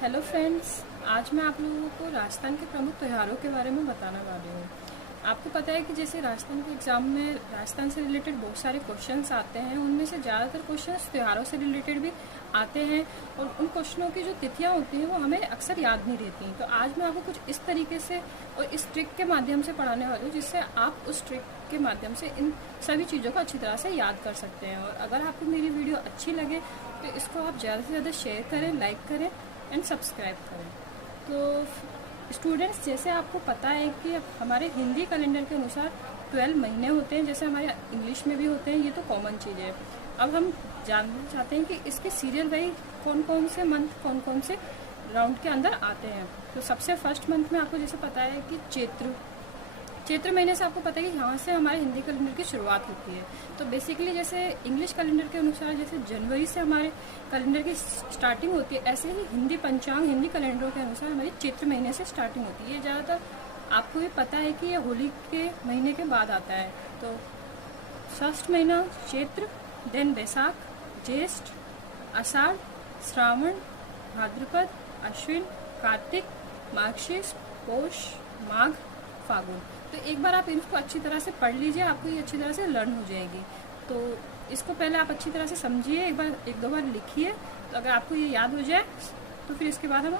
Hello friends, आज मैं आप लोगों को राजस्थान के प्रमुख त्योहारों के बारे में बताने वाली हूँ। आपको पता है कि जैसे राजस्थान के एग्ज़ाम में राजस्थान से रिलेटेड बहुत सारे क्वेश्चंस आते हैं, उनमें से ज़्यादातर क्वेश्चंस त्योहारों से रिलेटेड भी आते हैं और उन क्वेश्चनों की जो तिथियाँ होती हैं वो हमें अक्सर याद नहीं रहती। तो आज मैं आपको कुछ इस तरीके से और इस ट्रिक के माध्यम से पढ़ाने वाली हूँ जिससे आप उस ट्रिक के माध्यम से इन सभी चीज़ों को अच्छी तरह से याद कर सकते हैं। और अगर आपको मेरी वीडियो अच्छी लगे तो इसको आप ज़्यादा से ज़्यादा शेयर करें, लाइक करें एंड सब्सक्राइब करें। तो स्टूडेंट्स, जैसे आपको पता है कि हमारे हिंदी कैलेंडर के अनुसार 12 महीने होते हैं, जैसे हमारे इंग्लिश में भी होते हैं, ये तो कॉमन चीज़ है। अब हम जानना चाहते हैं कि इसके सीरियल वाइज कौन कौन से मंथ कौन कौन से राउंड के अंदर आते हैं। तो सबसे फर्स्ट मंथ में आपको जैसे पता है कि चैत्र महीने से आपको पता है कि यहाँ से हमारे हिंदी कैलेंडर की शुरुआत होती है। तो बेसिकली जैसे इंग्लिश कैलेंडर के अनुसार जैसे जनवरी से हमारे कैलेंडर की स्टार्टिंग होती है, ऐसे ही हिंदी पंचांग हिंदी कैलेंडरों के अनुसार हमारी चैत्र महीने से स्टार्टिंग होती है। ये ज़्यादातर आपको भी पता है कि ये होली के महीने के बाद आता है। तो फर्स्ट महीना चैत्र, देन बैसाख, ज्येष्ठ, आषाढ़, श्रावण, भाद्रपद, अश्विन, कार्तिक, मार्गशीर्ष, पौष, माघ, फागुन। तो एक बार आप इनको अच्छी तरह से पढ़ लीजिए, आपको ये अच्छी तरह से लर्न हो जाएगी। तो इसको पहले आप अच्छी तरह से समझिए, एक दो बार लिखिए। तो अगर आपको ये याद हो जाए तो फिर इसके बाद हम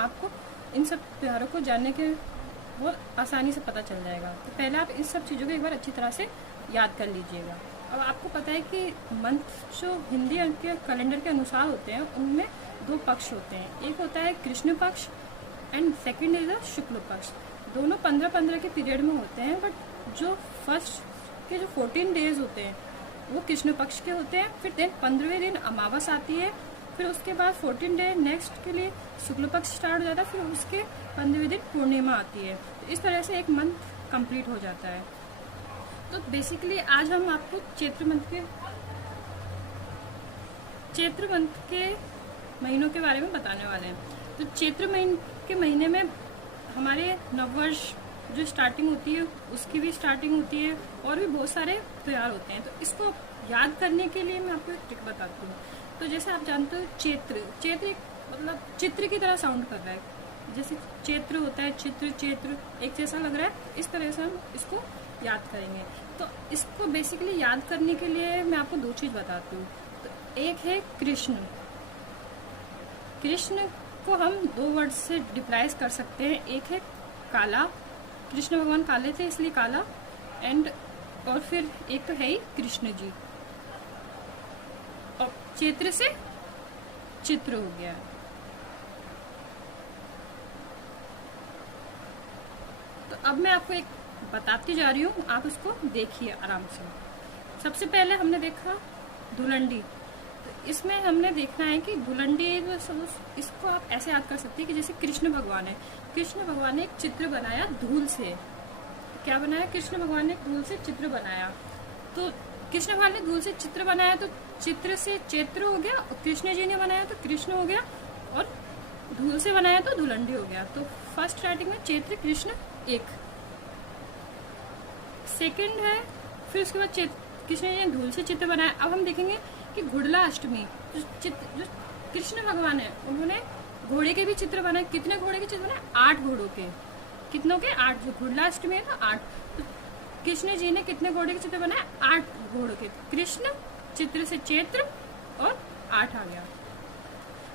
आपको इन सब त्योहारों को जानने के बहुत आसानी से पता चल जाएगा। तो पहले आप इन सब चीज़ों को एक बार अच्छी तरह से याद कर लीजिएगा। अब आपको पता है कि मंथ जो हिंदी के कैलेंडर के अनुसार होते हैं उनमें दो पक्ष होते हैं। एक होता है कृष्ण पक्ष एंड सेकेंड इज द शुक्ल पक्ष। दोनों 15-15 के पीरियड में होते हैं, बट जो फर्स्ट के जो 14 डेज होते हैं वो कृष्ण पक्ष के होते हैं। फिर देन 15वें दिन अमावस आती है, फिर उसके बाद 14 डे नेक्स्ट के लिए शुक्ल पक्ष स्टार्ट हो जाता है, फिर उसके 15वें दिन पूर्णिमा आती है। तो इस तरह से एक मंथ कंप्लीट हो जाता है। तो बेसिकली आज हम आपको चैत्र मंथ के महीनों के बारे में बताने वाले हैं। तो चैत्र के महीने में हमारे नववर्ष जो स्टार्टिंग होती है उसकी भी स्टार्टिंग होती है और भी बहुत सारे त्योहार होते हैं। तो इसको याद करने के लिए मैं आपको एक ट्रिक बताती हूँ। तो जैसे आप जानते हो चैत्र एक मतलब चित्र की तरह साउंड कर रहा है। जैसे चैत्र होता है, चैत्र एक जैसा लग रहा है, इस तरह से हम इसको याद करेंगे। तो इसको बेसिकली याद करने के लिए मैं आपको दो चीज़ बताती हूँ। तो एक है कृष्ण को हम दो वर्ड से डिप्राइज कर सकते हैं। एक है काला, कृष्ण भगवान काले थे इसलिए काला, और फिर एक तो है ही कृष्ण जी। और चैत्र से चित्र हो गया। तो अब मैं आपको एक बताती जा रही हूँ, आप उसको देखिए आराम से। सबसे पहले हमने देखा धुलंडी। तो इसमें हमने देखना है कि धुलंडी इसको आप ऐसे याद कर सकते हैं कि जैसे कृष्ण भगवान है, कृष्ण भगवान ने एक चित्र बनाया धूल से। क्या बनाया? कृष्ण भगवान ने धूल से चित्र बनाया। तो कृष्ण भगवान ने धूल से चित्र बनाया तो चित्र से चैत्र हो गया, और कृष्ण जी ने बनाया तो कृष्ण हो गया, और धूल से बनाया तो धुलंडी हो गया। तो फर्स्ट स्टार्टिंग में चैत्र कृष्ण एक, सेकंड है, फिर उसके बाद कृष्ण जी ने धूल से चित्र बनाया। अब हम देखेंगे कि घुड़ला अष्टमी जो कृष्ण भगवान है उन्होंने घोड़े के भी चित्र बनाए। कितने घोड़े के चित्र बनाए? 8 घोड़ों के। कितनों के? 8। जो घुड़ला अष्टमी है ना 8। तो कृष्ण जी ने कितने घोड़े के चित्र बनाए? 8 घोड़ों के। कृष्ण, चित्र से चैत्र, और 8 आ गया।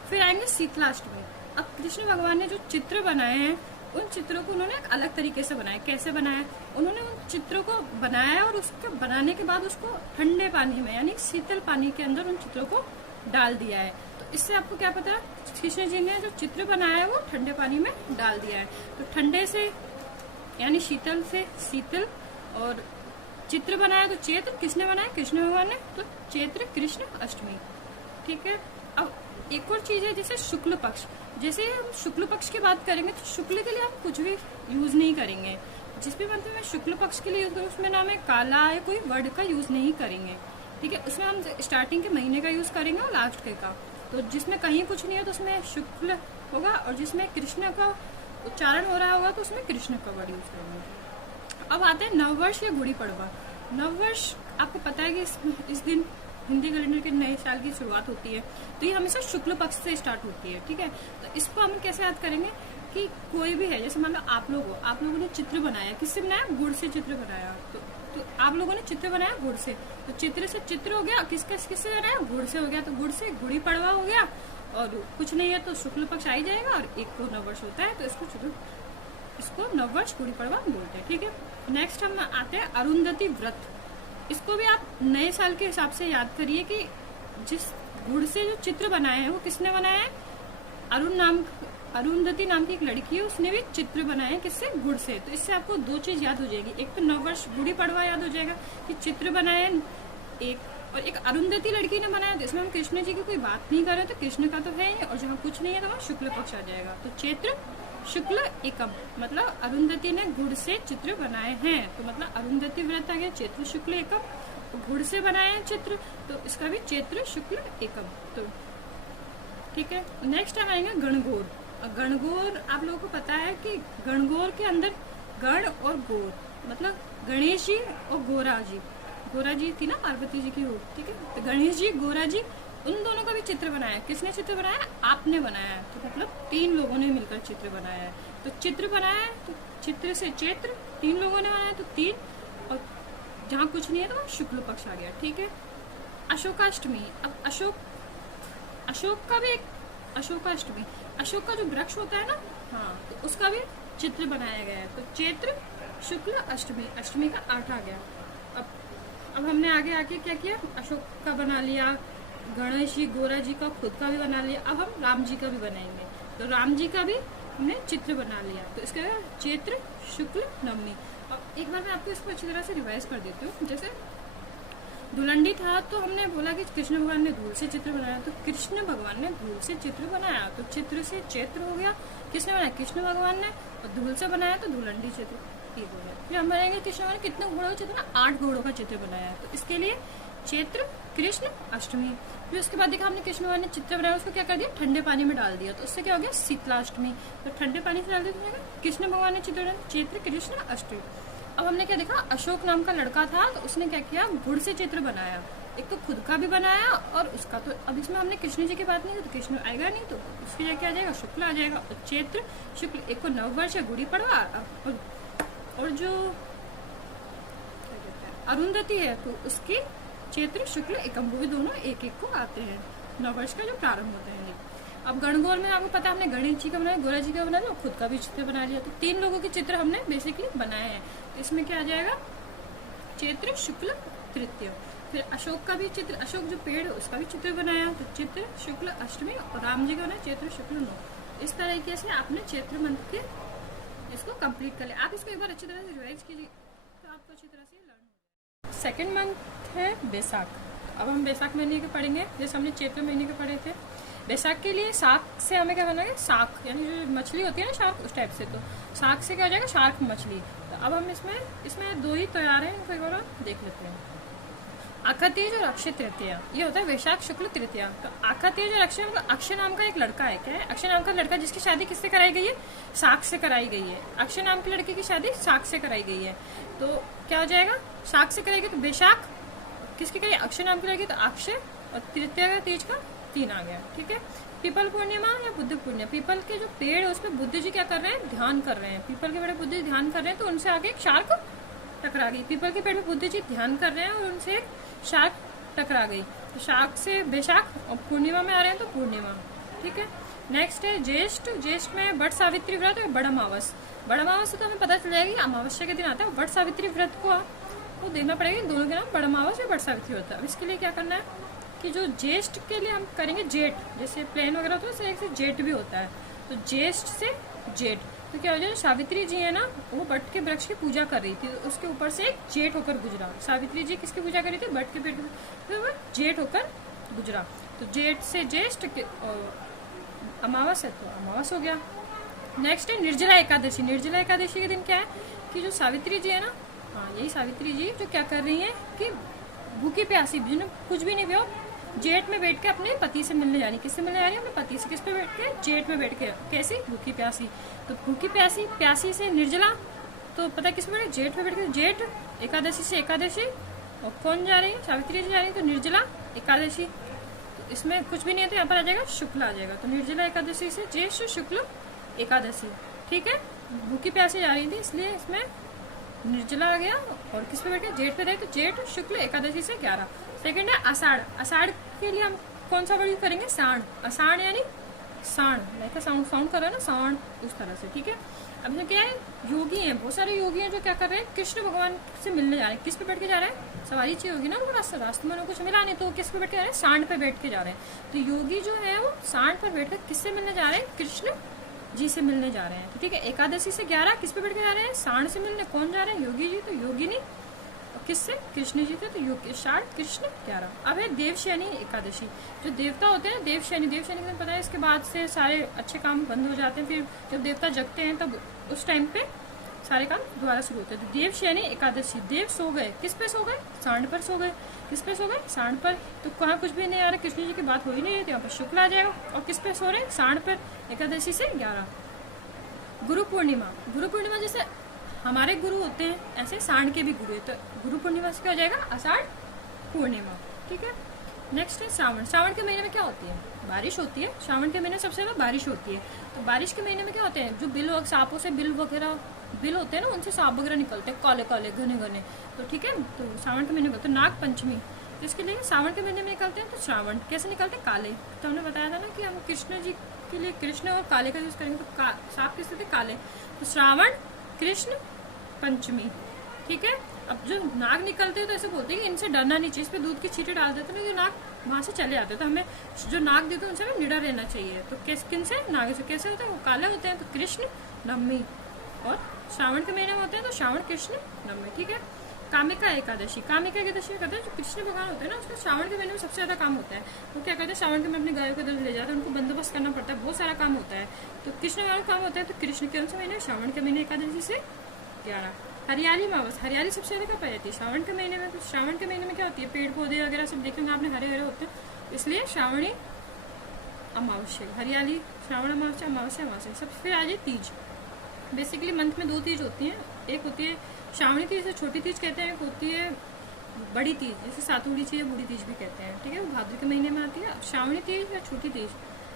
फिर आएंगे शीतलाष्टमी। अब कृष्ण भगवान ने जो चित्र बनाए हैं उन चित्रों को उन्होंने एक अलग तरीके से बनाया। कैसे बनाया? उन्होंने उन चित्रों को बनाया और उसके बनाने के बाद उसको ठंडे पानी में यानी शीतल पानी के अंदर उन चित्रों को डाल दिया है। तो इससे आपको क्या पता है? कृष्ण जी ने जो चित्र बनाया है वो ठंडे पानी में डाल दिया है। तो ठंडे से यानी शीतल से शीतल, और चित्र बनाया तो चैत्र। किसने बनाया? कृष्ण भगवान ने। तो चैत्र कृष्ण अष्टमी। ठीक है। अब एक और चीज है जैसे शुक्ल पक्ष। जैसे हम शुक्ल पक्ष की बात करेंगे तो शुक्ल के लिए हम कुछ भी यूज नहीं करेंगे। जिस भी मंथ में शुक्ल पक्ष के लिए यूज करें उसमें नाम है काला या कोई वर्ड का यूज नहीं करेंगे। ठीक है। उसमें हम स्टार्टिंग के महीने का यूज करेंगे और लास्ट के का। तो जिसमें कहीं कुछ नहीं है तो उसमें शुक्ल होगा, और जिसमें कृष्ण का उच्चारण हो रहा होगा तो उसमें कृष्ण का वर्ड यूज करेंगे। अब आते हैं नववर्ष या गुड़ी पड़वा। नववर्ष आपको पता है कि इस दिन हिंदी कैलेंडर के नए साल की शुरुआत होती है, तो ये हमेशा शुक्ल पक्ष से स्टार्ट होती है। ठीक है, तो इसको हम कैसे याद करेंगे कि कोई भी है, जैसे मान लो आप लोगों ने चित्र बनाया, किससे बनाया? गुड़ से चित्र बनाया। तो आप लोगों ने चित्र बनाया गुड़ से, तो चित्र से चित्र हो गया, किससे बनाया? गुड़ से हो गया, तो गुड़ से गुड़ी पड़वा हो गया, और कुछ नहीं है तो शुक्ल पक्ष आ ही जाएगा, और एक को नववर्ष होता है, तो इसको नववर्ष गुड़ी पड़वा बोलते हैं। ठीक है, नेक्स्ट हम आते हैं अरुंधति व्रत। इसको भी आप नए साल के हिसाब से याद करिए कि जिस गुड़ से जो चित्र बनाए हैं वो किसने बनाया है? अरुंधति नाम की एक लड़की है, उसने भी चित्र बनाए किससे? गुड़ से। तो इससे आपको दो चीज याद हो जाएगी, एक तो नववर्ष गुड़ी पड़वा याद हो जाएगा कि चित्र बनाए एक, और एक अरुंधति लड़की ने बनाया। तो इसमें हम कृष्ण जी की कोई बात नहीं कर रहे, तो कृष्ण का तो है ही, और जहाँ कुछ नहीं है तो वहाँ शुक्ल पक्ष आ जाएगा। तो चैत्र शुक्ल एकम, मतलब अरुंधति ने गुड़ से चित्र बनाए हैं, तो मतलब अरुंधति व्रत आ गया चैत्र शुक्ल एकम। गुड़ से बनाए हैं चित्र, तो इसका भी चैत्र शुक्ल एकम। तो ठीक है, नेक्स्ट हम आएंगे गणगौर। गणगौर आप लोगों को पता है कि गणगौर के अंदर गण और गौर, मतलब गणेश जी और गोरा जी थी ना पार्वती जी की हो। ठीक है, तो गणेश जी गोरा जी उन दोनों का भी चित्र बनाया। किसने चित्र बनाया? आपने बनाया है, तो मतलब 3 लोगों ने मिलकर चित्र बनाया है। तो चित्र बनाया है, तो चित्र से चैत्र 3 लोगों ने बनाया, तो 3, और जहाँ कुछ नहीं है तो शुक्ल पक्ष आ गया। ठीक है, अशोकाष्टमी। अब अशोक का भी एक अशोकाष्टमी, अशोक का जो वृक्ष होता है ना, हाँ, तो उसका भी चित्र बनाया गया है। तो चैत्र शुक्ल अष्टमी, अष्टमी का 8 आ गया। अब हमने आगे क्या किया? अशोक का बना लिया, गणेश जी गोरा जी का खुद का भी बना लिया। अब हम राम जी का भी बनाएंगे, तो राम जी का भी हमने चित्र बना लिया। तो इसका चैत्र शुक्ल नवमी। अब एक बार मैं आपको इसको अच्छी तरह से रिवाइज कर देती हूँ। जैसे धुलंडी था, तो हमने बोला कि कृष्ण भगवान ने धूल से चित्र बनाया, तो कृष्ण भगवान ने धूल से चित्र बनाया, तो चित्र से चैत्र हो गया। किसने बनाया? कृष्ण भगवान ने, और धूल से बनाया तो धुलंडी चित्र ठीक हो गया। फिर हम बनाएंगे कृष्ण भगवान ने कितने घोड़ों का चित्र? 8 घोड़ों का चित्र बनाया, तो इसके लिए चैत्र कृष्ण अष्टमी। फिर उसके बाद देखा हमने कृष्ण भगवान ने चित्र बनाया, उसको क्या कर दिया? ठंडे पानी में डाल दिया, तो उससे क्या हो गया? शीतलाष्टमी। तो ठंडे पानी से डाल दिया तो कृष्ण भगवान ने चित्र बनाया, चैत्र कृष्ण अष्टमी। अब हमने क्या देखा? अशोक नाम का लड़का था, तो उसने क्या किया? गुड़ से चित्र बनाया, एक तो खुद का भी बनाया और उसका। तो अब इसमें हमने कृष्ण जी की बात नहीं की, तो कृष्ण आएगा नहीं, तो उसकी जगह क्या आ जाएगा? शुक्ल आ जाएगा। और चैत्र शुक्ल, एक को नववर्ष है गुड़ी पड़वा, और जो अरुंधति है तो उसकी चैत्र शुक्ल एकम, वो भी दोनों एक को आते हैं, नववर्ष का जो प्रारंभ होते हैं। अब गणगौर में आपको पता है हमने गणेश जी का बनाया, गोरा जी का बनाया, और खुद का भी चित्र बना लिया। तो 3 लोगों के चित्र हमने बेसिकली बनाए हैं। तो इसमें क्या आ जाएगा? चैत्र शुक्ल तृतीय। फिर अशोक का भी चित्र, अशोक जो पेड़ है उसका भी चित्र बनाया, तो चित्र शुक्ल अष्टमी, और राम जी का बनाया चैत्र शुक्ल 9। इस तरीके से आपने चैत्र मंथ के इसको कंप्लीट कर लिया। आप इसको एक बार अच्छी तरह से रिवाइज कीजिए, तो आपको अच्छी तरह से लर्न हो। सेकेंड मंथ है बैसाख। अब हम बैसाख महीने के पढ़ेंगे, जैसे हमने चैत्र महीने के पढ़े थे। बैसाख के लिए साख से हमें क्या करना है? साख, यानी जो मछली होती है ना शार्क, उस टाइप से। तो साख से क्या हो जाएगा? शार्क मछली। तो अब हम इसमें 2 ही तैयार हैं, इनको एक बार देख लेते हैं। आखा तीज और अक्षय तृतीया, ये होता है वैशाख शुक्ल तृतीया। तो आखा तीज और अक्षय, मतलब अक्षय नाम का एक लड़का है। क्या है? अक्षय नाम का लड़का, जिसकी शादी किससे कराई गई है? साख से कराई गई है। अक्षय नाम की लड़की की शादी साख से कराई गई है, तो क्या हो जाएगा? साख से कराई गई, तो वैशाख किसकी कराई? अक्षय नाम की लड़की, तो अक्षय, और तृतीया का तीज का 3 आ गया। ठीक है, पीपल पूर्णिमा या बुद्ध पूर्णिमा। पीपल के जो पेड़ है उसमें बुद्ध जी क्या कर रहे हैं? ध्यान कर रहे हैं। पीपल के पेड़ बुद्ध जी ध्यान कर रहे हैं, तो उनसे आगे एक शार्क टकरा गई। पीपल के पेड़ में बुद्ध जी ध्यान कर रहे हैं और उनसे एक शार्क टकरा गई। तो शार्क से वैशाख, और पूर्णिमा में आ रहे हैं तो पूर्णिमा। ठीक है, नेक्स्ट है ज्येष्ठ। ज्येष्ठ में वट सावित्री व्रत और बड़ अमावस। बड़ अमावस तो हमें पता चल जाएगी अमावस्या के दिन आता है। वट सावित्री व्रत को देखना पड़ेगा, दोनों के नाम बड़ अमावस या वट सावित्री होता है। अब इसके लिए क्या करना है कि जो ज्येष्ठ के लिए हम करेंगे जेठ, जैसे प्लेन वगैरह होता है वैसे एक से जेठ भी होता है, तो ज्येष्ठ से जेठ। तो क्या हो जाए? सावित्री जी है ना, वो बट के वृक्ष की पूजा कर रही थी, तो उसके ऊपर से एक जेठ होकर गुजरा। सावित्री जी किसकी पूजा कर रही थी? बट के पेड़ की, तो वो जेठ होकर गुजरा। तो जेठ से ज्येष्ठ अमावस है तो अमावस हो गया। नेक्स्ट है निर्जला एकादशी। निर्जला एकादशी के दिन क्या है कि जो सावित्री जी है ना, हाँ यही सावित्री जी जो क्या कर रही है कि भूखी प्यासी, जिन्हें कुछ भी नहीं पियो, जेठ में बैठ के अपने पति से मिलने जा रही। किससे मिलने जा रही है? अपने पति से। किस पे बैठ के? जेठ में बैठ के। कैसी? भूखी प्यासी। तो भूखी प्यासी, प्यासी से निर्जला, तो पता किस पे बैठे? जेठ में बैठ के। जेठ एकादशी से एकादशी, और कौन जा रही है? सावित्री जी जा रही है, तो निर्जला एकादशी, तो इसमें कुछ भी नहीं है तो यहाँ पर आ जाएगा शुक्ल आ जाएगा। तो निर्जला एकादशी से ज्येष्ठ शुक्ल एकादशी, ठीक है। भूखी प्यासी जा रही थी इसलिए इसमें निर्जला आ गया, और किस पे बैठ गया, जेठ पे रहे तो जेठ शुक्ल एकादशी से 11। सेकंड है आषाढ़। आषाढ़ के लिए हम कौन सा वर्ड यूज करेंगे, साण। आषाढ़ यानी साण, लाइक साउंड कर रहा है ना, साण, उस तरह से, ठीक है। अब ये क्या है, योगी हैं, बहुत सारे योगी हैं जो क्या कर रहे हैं, कृष्ण भगवान से मिलने जा रहे हैं। किस पे बैठ के जा रहे हैं, सवारी चाहिए होगी ना उनको, रास्ते में कुछ मिला नहीं तो किस पे बैठ के जा रहे हैं, सांड पे बैठ के जा रहे हैं। तो योगी जो है वो सांड पर बैठ कर किससे मिलने जा रहे हैं, कृष्ण जी से मिलने जा रहे हैं, ठीक है। एकादशी से 11 किस पे बैठ के जा रहे हैं, सांड से मिलने। कौन जा रहे हैं, योगी जी, तो योगिनी, और किससे, कृष्ण जी थे, तो योगी सांड कृष्ण 11। अब है देवशयनी एकादशी। जो देवता होते हैं देवशयनी, देवशयनी का पता है, इसके बाद से सारे अच्छे काम बंद हो जाते हैं, फिर जब देवता जगते हैं तब उस टाइम पे सारे काम दोबारा शुरू होते हैं। तो देवशयनी एकादशी, देव सो गए, किस पे सो गए, सांड पर सो गए। किस पे सो गए, सांड पर। तो कहाँ कुछ भी नहीं आ रहा, कृष्ण जी की बात हो ही नहीं रही, तो यहाँ पर शुक्ल आ जाएगा। और किस पे सो रहे, सांड पर, एकादशी से 11। गुरु पूर्णिमा। गुरु पूर्णिमा जैसे हमारे गुरु होते हैं ऐसे सांड के भी गुरु है, तो गुरु पूर्णिमा से क्या हो जाएगा, आषाढ़ पूर्णिमा, ठीक है। नेक्स्ट है श्रावण। श्रावण के महीने में क्या होती है, बारिश होती है। श्रावण के महीने में सबसे ज्यादा बारिश होती है। तो बारिश के महीने में क्या होते हैं, जो बिल सांपों से बिल वगैरह, बिल होते हैं ना, उनसे सांप वगैरह निकलते हैं, काले काले घने घने, तो ठीक है। तो श्रावण के महीने में होते हैं। नाग पंचमी, तो इसके लिए श्रावण के महीने में निकलते हैं। तो श्रावण कैसे निकलते हैं, काले। तो हमने बताया था ना कि हम कृष्ण जी के लिए कृष्ण और काले का यूज करेंगे, तो सांप किस थे, काले। तो श्रावण कृष्ण पंचमी, ठीक है। अब जो नाग निकलते हैं तो ऐसे बोलते हैं कि इनसे डरना नहीं चाहिए, इस पे दूध की छींटे डाल देते हैं, जो नाग वहां से चले जाते हैं। तो हमें जो नाग देते हैं उनसे हमें निडर रहना चाहिए। तो किन से, नाग से। कैसे होते हैं, वो काले होते हैं। तो कृष्ण नवमी, और श्रावण के महीने में होते हैं तो श्रावण कृष्ण नवमी, ठीक है। कामिका एकादशी। कामिका एकादशी कहते हैं जो कृष्ण भगवान होते हैं ना, उसका श्रावण के महीने में सबसे ज्यादा काम होता है। वो क्या करते हैं, श्रावण के महीने अपनी गायों को इधर ले जाते हैं, उनको बंदोबस्त करना पड़ता है, बहुत सारा काम होता है। तो कृष्ण भगवान का काम होता है। तो कृष्ण के कौन से महीने, श्रावण के महीने एकादशी से 11। हरियाली अमावस। हरियाली सबसे ज्यादा कब आ जाती है, श्रावण के महीने में। तो श्रावण के महीने में क्या होती है, पेड़ पौधे वगैरह सब देखेंगे आपने हरे हरे होते हैं, इसलिए श्रावणी अमावस्या, हरियाली, श्रावण अमावस्या, अमावस्या अमावस्या। सबसे फिर आ जाए तीज। बेसिकली मंथ में 2 तीज होती हैं। एक होती है श्रावणी तीज, जिसे छोटी तीज कहते हैं। एक होती है बड़ी तीज, जिसे सातुड़ी तीज या बूढ़ी तीज भी कहते हैं, ठीक है। वो भाद्र के महीने में आती है। श्रावणी तीज या छोटी तीज,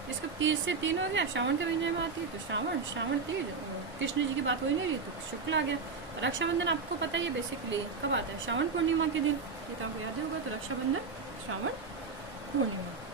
इसका तीज से 3 हो गया। श्रावण के महीने में आती है तो श्रावण तीज। कृष्ण जी की बात हो ही नहीं रही तो शुक्ल आ गया। रक्षाबंधन आपको पता ही है बेसिकली कब आता है, श्रावण पूर्णिमा के दिन। ये तो आपको याद होगा। तो रक्षाबंधन श्रावण पूर्णिमा।